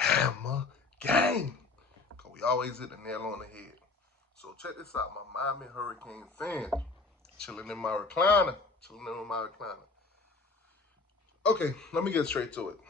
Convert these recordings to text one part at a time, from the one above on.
Hammer Gang. Cause we always hit the nail on the head. So check this out, my Miami Hurricane fan. Chilling in my recliner. Okay, let me get straight to it.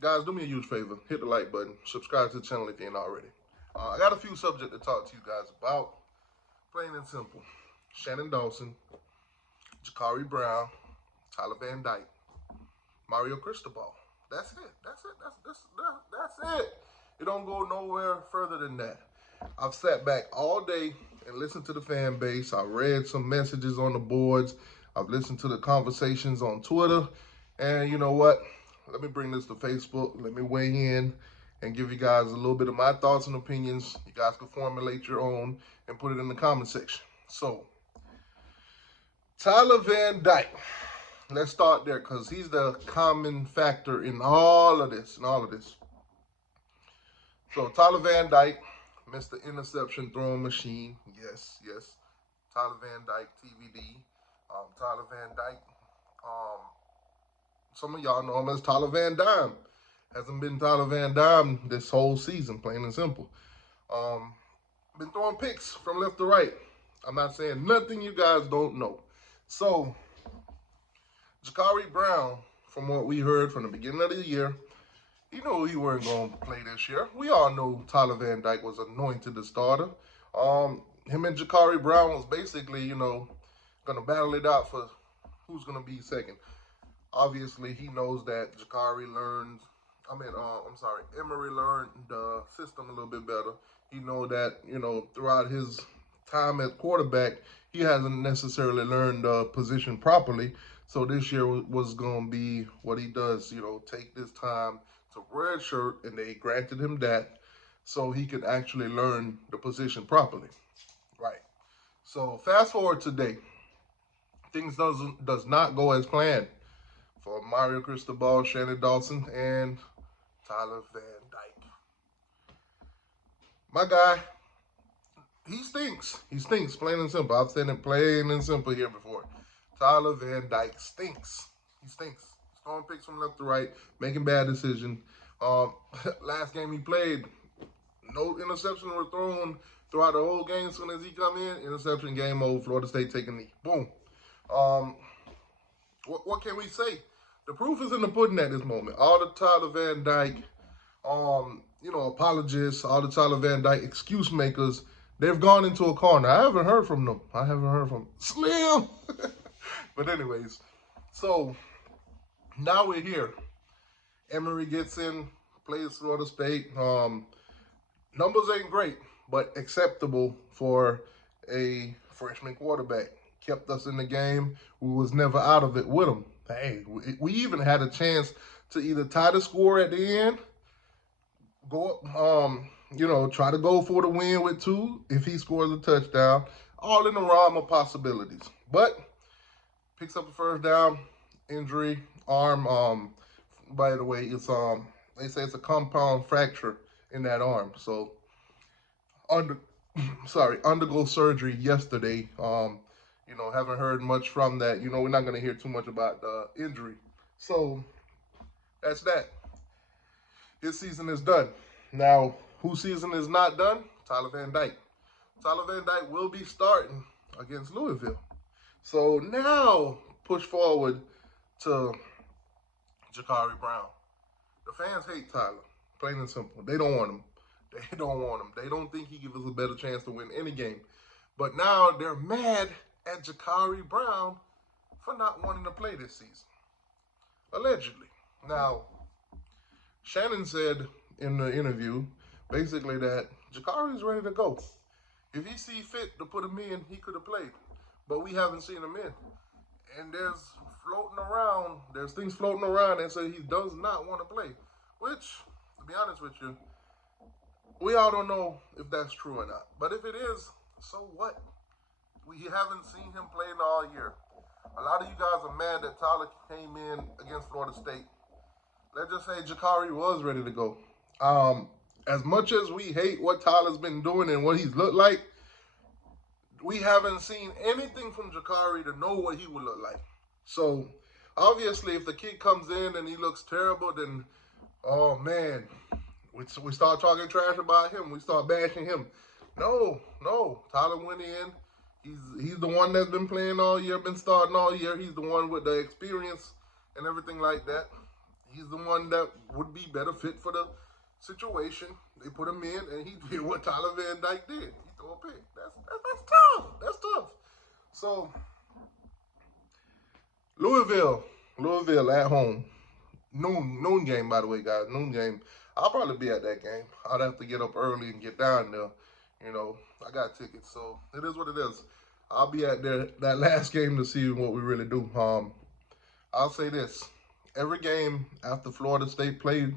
Guys, do me a huge favor. Hit the like button. Subscribe to the channel if you ain't already. I got a few subjects to talk to you guys about. Plain and simple. Shannon Dawson, Jacurri Brown, Tyler Van Dyke, Mario Cristobal. That's it. That's it. It don't go nowhere further than that. I've sat back all day and listened to the fan base. I read some messages on the boards. I've listened to the conversations on Twitter. And you know what? Let me bring this to Facebook. Let me weigh in and give you guys a little bit of my thoughts and opinions. You guys can formulate your own and put it in the comment section. So, Tyler Van Dyke. Let's start there because he's the common factor in all of this. So, Tyler Van Dyke, Mr. Interception Throwing Machine. Yes. Tyler Van Dyke, TVD. Tyler Van Dyke. Some of y'all know him as Tyler Van Dime. Hasn't been Tyler Van Dime this whole season, plain and simple. Been throwing picks from left to right. I'm not saying nothing you guys don't know. So, Jacurri Brown, from what we heard from the beginning of the year, he knew he weren't going to play this year. We all knew Tyler Van Dyke was anointed the starter. Him and Jacurri Brown was basically, going to battle it out for who's going to be second. Obviously, he knows that Emory learned the system a little bit better. He know that, throughout his time at quarterback, he hasn't necessarily learned the position properly. So this year was going to be what he does, take this time to redshirt, and they granted him that so he could actually learn the position properly. Right. So fast forward today, things does not go as planned for Mario Cristobal, Shannon Dawson, and Tyler Van Dyke. My guy, he stinks. He stinks, plain and simple. I've said it plain and simple here before. Tyler Van Dyke stinks. He stinks. Throwing picks from left to right, making bad decisions. Last game he played, no interception were thrown throughout the whole game. As soon as he come in, interception, game over, Florida State taking knee. Boom. What can we say? The proof is in the pudding at this moment. All the Tyler Van Dyke, apologists, all the Tyler Van Dyke excuse makers, they've gone into a corner. I haven't heard from them. Slim. But anyways, so now we're here. Emory gets in, plays Florida State. Numbers ain't great, but acceptable for a freshman quarterback. Kept us in the game. We was never out of it with him. Hey, we even had a chance to either tie the score at the end, go up, try to go for the win with 2 if he scores a touchdown. All in the realm of possibilities. But picks up the first down, injury, arm. By the way, it's they say it's a compound fracture in that arm. So undergo surgery yesterday. Haven't heard much from that. We're not going to hear too much about the injury. So that's that. His season is done. Now, whose season is not done? Tyler Van Dyke. Tyler Van Dyke will be starting against Louisville. So now, push forward to Jacurri Brown. The fans hate Tyler, plain and simple. They don't want him. They don't think he gives us a better chance to win any game. But now they're mad at Jacurri Brown for not wanting to play this season. Allegedly. Now, Shannon said in the interview, basically that Jacurri is ready to go. If he see fit to put him in, he could have played. But we haven't seen him in. And there's things floating around that say he does not want to play. Which, to be honest with you, we all don't know if that's true or not. But if it is, so what? We haven't seen him playing all year. A lot of you guys are mad that Tyler came in against Florida State. Let's just say Jacurri was ready to go. As much as we hate what Tyler's been doing and what he's looked like, we haven't seen anything from Jacurri to know what he would look like. So, obviously, if the kid comes in and he looks terrible, then, oh, man, We start talking trash about him. We start bashing him. No. Tyler went in. He's the one that's been playing all year, been starting all year. He's the one with the experience and everything like that. He's the one that would be better fit for the situation. They put him in, and he did what Tyler Van Dyke did. He threw a pick. That's tough. That's tough. So Louisville at home. Noon game, by the way, guys. Noon game. I'll probably be at that game. I'd have to get up early and get down there. You know, I got tickets, so it is what it is. I'll be at that last game to see what we really do. I'll say this. Every game after Florida State played,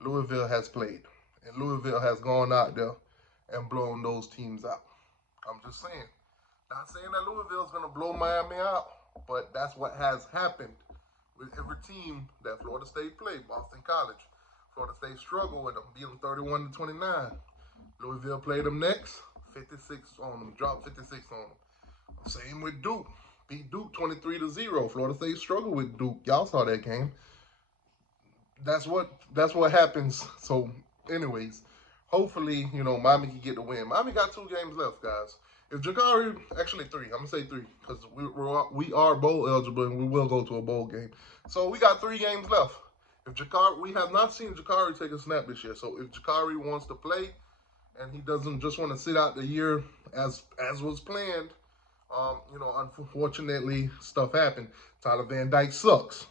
Louisville has played. And Louisville has gone out there and blown those teams out. I'm just saying. Not saying that Louisville's going to blow Miami out, but that's what has happened with every team that Florida State played. Boston College. Florida State struggled with them, beat them 31-29. Louisville played them next, 56 on them, dropped 56 on them. Same with Duke. Beat Duke 23-0. Florida State struggled with Duke. Y'all saw that game. That's what happens. So, anyways, hopefully, you know, Miami can get the win. Miami got 2 games left, guys. If Jacari, actually 3, I'm going to say 3, because we are bowl eligible and we will go to a bowl game. So, we got 3 games left. If Jacari, we have not seen Jacari take a snap this year. So, if Jacari wants to play and he doesn't just want to sit out the year as was planned, you know, unfortunately, stuff happened. Tyler Van Dyke sucks.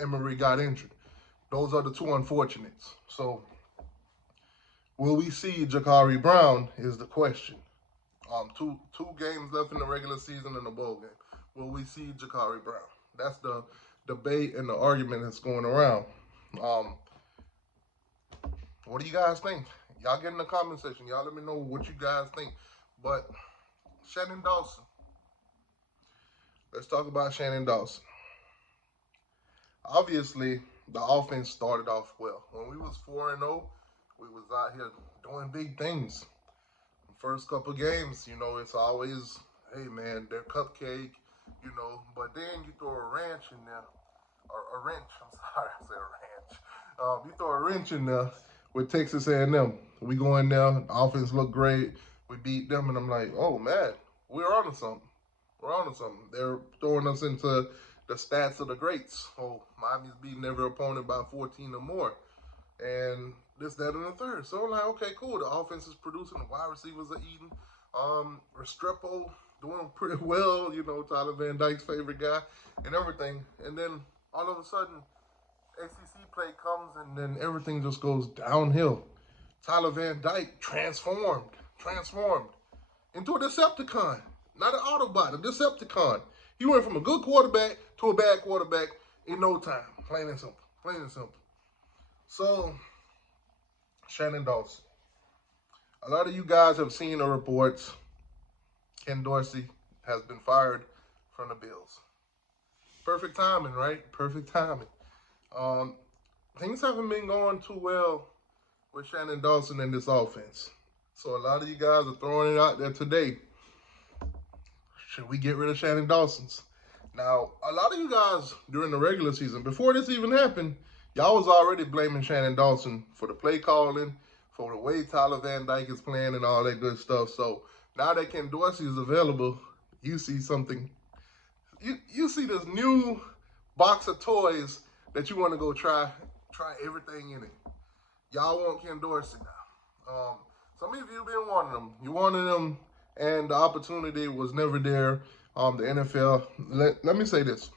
Emery got injured. Those are the 2 unfortunates. So, will we see Jacari Brown is the question. Two games left in the regular season and the bowl game. Will we see Jacari Brown? That's the debate and the argument that's going around. What do you guys think? Y'all get in the comment section. Y'all let me know what you guys think. But Shannon Dawson. Let's talk about Shannon Dawson. Obviously, the offense started off well. When we was 4-0, we was out here doing big things. The first couple games, you know, it's always, hey, man, they're cupcake, you know. But then you throw a wrench in there. Or a wrench, I'm sorry, I said a wrench. You throw a wrench in there with Texas A&M. We go in there, the offense looked great. We beat them, and I'm like, oh, man, we're on to something. We're on to something. They're throwing us into the stats of the greats. Oh, Miami's beating every opponent by 14 or more. And this, that, and the third. So I'm like, okay, cool. The offense is producing. The wide receivers are eating. Restrepo doing pretty well. You know, Tyler Van Dyke's favorite guy and everything. And then all of a sudden, ACC play comes and then everything just goes downhill. Tyler Van Dyke transformed into a Decepticon. Not an Autobot, a Decepticon. He went from a good quarterback to a bad quarterback in no time. Plain and simple. Plain and simple. So, Shannon Dawson. A lot of you guys have seen the reports. Ken Dorsey has been fired from the Bills. Perfect timing, right? Perfect timing. Things haven't been going too well with Shannon Dawson in this offense. So a lot of you guys are throwing it out there today. Should we get rid of Shannon Dawson? Now, a lot of you guys during the regular season, before this even happened, y'all was already blaming Shannon Dawson for the play calling, for the way Tyler Van Dyke is playing and all that good stuff. So now that Ken Dorsey is available, you see something. You see this new box of toys that you want to go try everything in it. Y'all want Ken Dorsey now. Some of you been wanting him. You wanted him, and the opportunity was never there. The NFL, let me say this.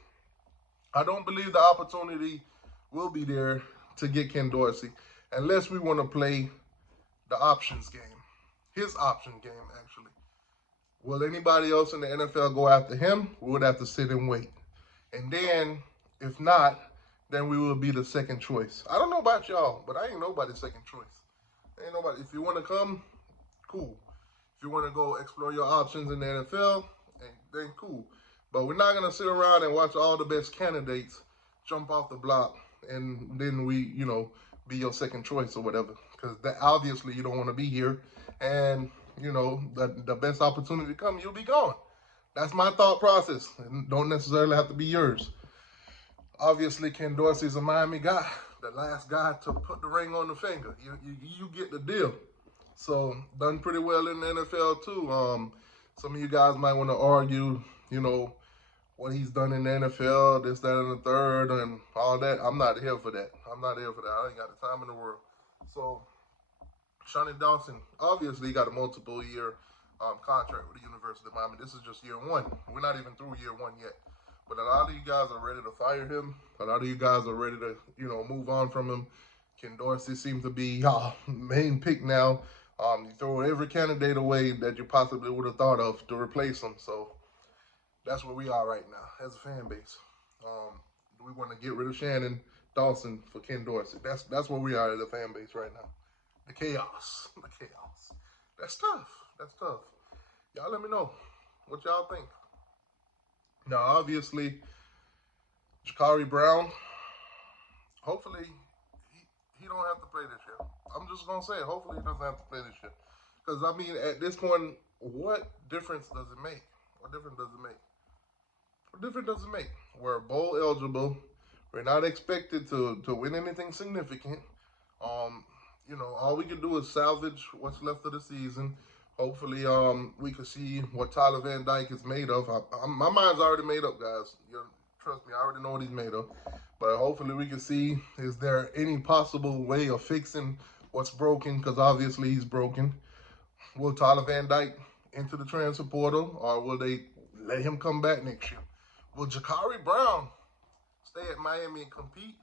I don't believe the opportunity will be there to get Ken Dorsey unless we want to play the options game. His option game, actually. Will anybody else in the NFL go after him? We would have to sit and wait. And then, if not, then we will be the second choice. I don't know about y'all, but I ain't nobody's second choice. Ain't nobody. If you want to come, cool. If you want to go explore your options in the NFL, then cool. But we're not going to sit around and watch all the best candidates jump off the block and then we, you know, be your second choice or whatever. Because obviously you don't want to be here. And, you know, the best opportunity to come, you'll be gone. That's my thought process. It don't necessarily have to be yours. Obviously, Ken Dorsey's a Miami guy. the last guy to put the ring on the finger. You get the deal. So done pretty well in the NFL too. Some of you guys might want to argue, what he's done in the NFL, this, that, and the third, and all that. I'm not here for that. I ain't got the time in the world. So Shani Dawson, obviously, got a multiple-year contract with the University of Miami. This is just year one. We're not even through year one yet. But a lot of you guys are ready to fire him. A lot of you guys are ready to, move on from him. Ken Dorsey seems to be main pick now. You throw every candidate away that you possibly would have thought of to replace him. So that's where we are right now as a fan base. We want to get rid of Shannon Dawson for Ken Dorsey. That's where we are as a fan base right now. The chaos. That's tough. Y'all let me know what y'all think. Now, obviously, Ja'Cory Brown, hopefully he don't have to play this year. I'm just going to say it. Hopefully he doesn't have to play this year. Because, at this point, what difference does it make? What difference does it make? We're bowl eligible. We're not expected to win anything significant. All we can do is salvage what's left of the season. Hopefully, we can see what Tyler Van Dyke is made of. My mind's already made up, guys. Trust me, I already know what he's made of. But hopefully we can see, is there any possible way of fixing what's broken? Because obviously he's broken. Will Tyler Van Dyke enter the transfer portal, or will they let him come back next year? Will Ja'Cory Brown stay at Miami and compete?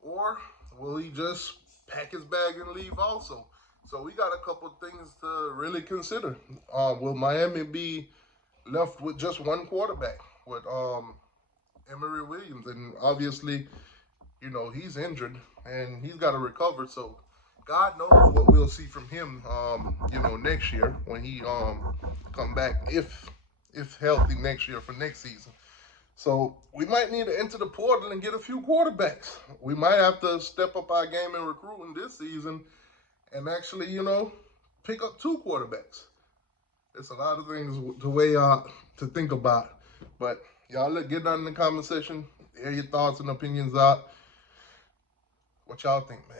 Or will he just pack his bag and leave also? So we got a couple things to really consider. Will Miami be left with just one quarterback with Emory Williams? And obviously, he's injured and he's got to recover. So God knows what we'll see from him, next year when he come back, if healthy next year for next season. So we might need to enter the portal and get a few quarterbacks. We might have to step up our game in recruiting this season and actually, pick up 2 quarterbacks. It's a lot of things to weigh out, to think about. But y'all get down in the comment section. Air your thoughts and opinions out. What y'all think, man?